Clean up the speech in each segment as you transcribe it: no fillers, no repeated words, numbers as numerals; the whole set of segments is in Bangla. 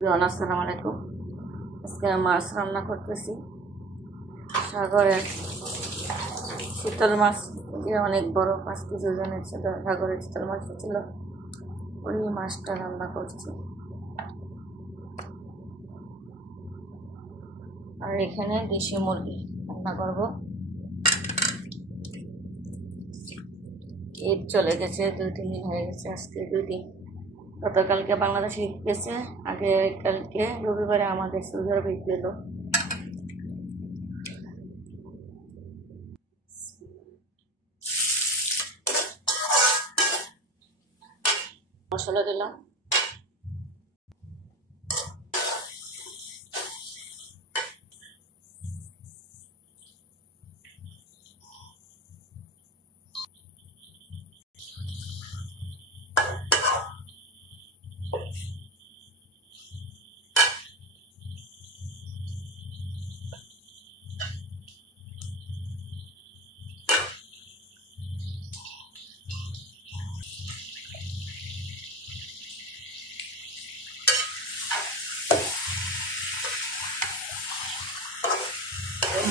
আসসালামু আলাইকুম। আজকে মাছ রান্না করতেছি। সাগরের শীতল মাছ, দিয়ে অনেক বড় 5 কেজি ওজনের ছিল। সাগরের শীতল মাছ ছিল, ওই মাছটা রান্না করছি। আর এখানে দেশি মুরগি রান্না করব। ঈদ চলে গেছে, 2-3 দিন হয়ে গেছে। আজকে 2 দিন। গতকালকে বাংলাদেশে ঈদ গেছে, আগে কালকে রবিবারে আমাদের সৌদি আরবে ঈদ গেল। মশলা দিলাম,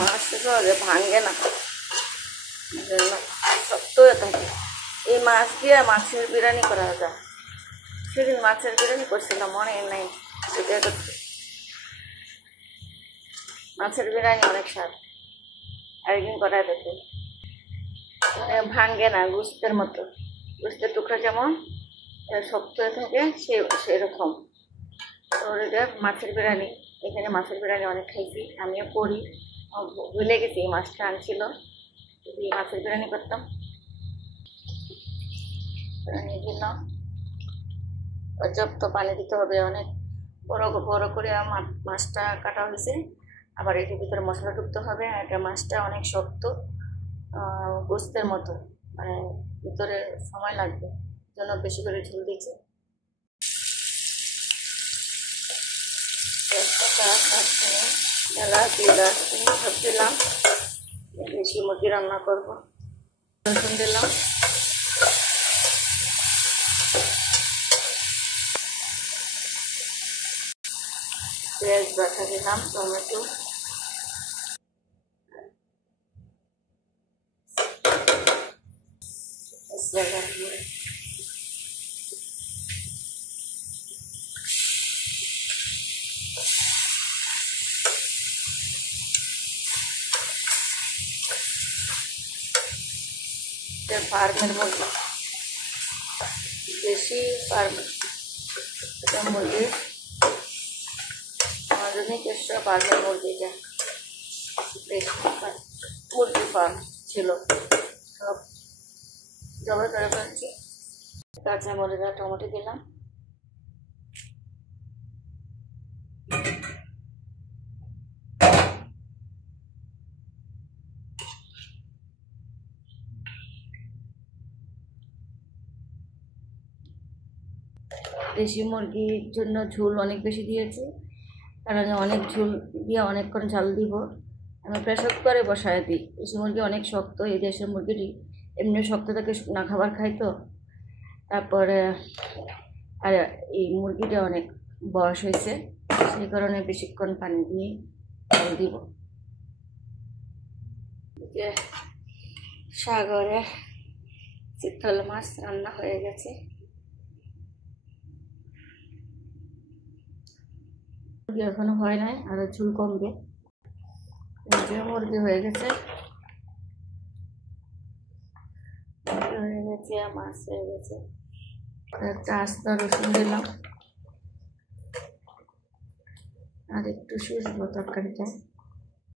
মাছগুলো ভাঙে না, শক্ত হয়ে থাকে। এই মাছ দিয়ে মাছের বিরিয়ানি করা যায়। সেদিন মাছের বিরিয়ানি করছিলাম, মনে নাই। মাছের বিরিয়ানি অনেক স্বাদ, একদিন করা দেখে। ভাঙে না, গুস্তের মতো। গুস্তের টুকরা যেমন শক্ত হয়ে থাকে, সেরকম। তোর এটা মাছের বিরিয়ানি। এখানে মাছের বিরিয়ানি অনেক খাইছি, আমিও করি। ভুলে গেছি এই মাছটা আনছিল, এই মাছের বিরিয়ানি করতাম। জন্য পর্যাপ্ত পানি দিতে হবে। অনেক বড় বড় করে মাছটা কাটা হয়েছে। আবার এটির ভিতরে মশলা ঢুকতে হবে। এটা মাছটা অনেক শক্ত, গোস্তের মতো, মানে ভিতরে সময় লাগবে, জন্য বেশি করে ঝোল দিয়েছি। এলাচ দারচিনি সব দিলাম। দেশি মুরগি রান্না করবো। রসুন দিলাম, পেঁয়াজ বাটা দিলাম, টমেটো, ফার্মের মুরগি, দেশি ফার্মের মুরগি। আমাদের নিজস্ব ফার্মের মুরগিটা, দেশি মুরগি ফার্ম ছিল। সব জবাই করে ফেলছি। কাঁচা মরিচ আর টমেটো দিলাম। দেশি মুরগির জন্য ঝোল অনেক বেশি দিয়েছি, কারণ অনেক ঝোল দিয়ে অনেকক্ষণ ঝাল দিব। আমি প্রেসার কুকারে বসায় দিই। দেশি মুরগি অনেক শক্ত, এই দেশের মুরগিটি এমনি শক্ত থেকে শুকনা খাবার খাই তো। তারপরে আর এই মুরগিটা অনেক বয়স হয়েছে, সেই কারণে বেশিক্ষণ পানি দিয়ে ঝাল দিব। সাগরে শীতল মাছ রান্না হয়ে গেছে। এখনো হয় নাই, আরো ঝুল কমবে। মুরগি হয়ে গেছে, মাছ হয়ে গেছে। একটা আস্তা রসুন দিলাম, আর একটু শুষবো তরকারিটা।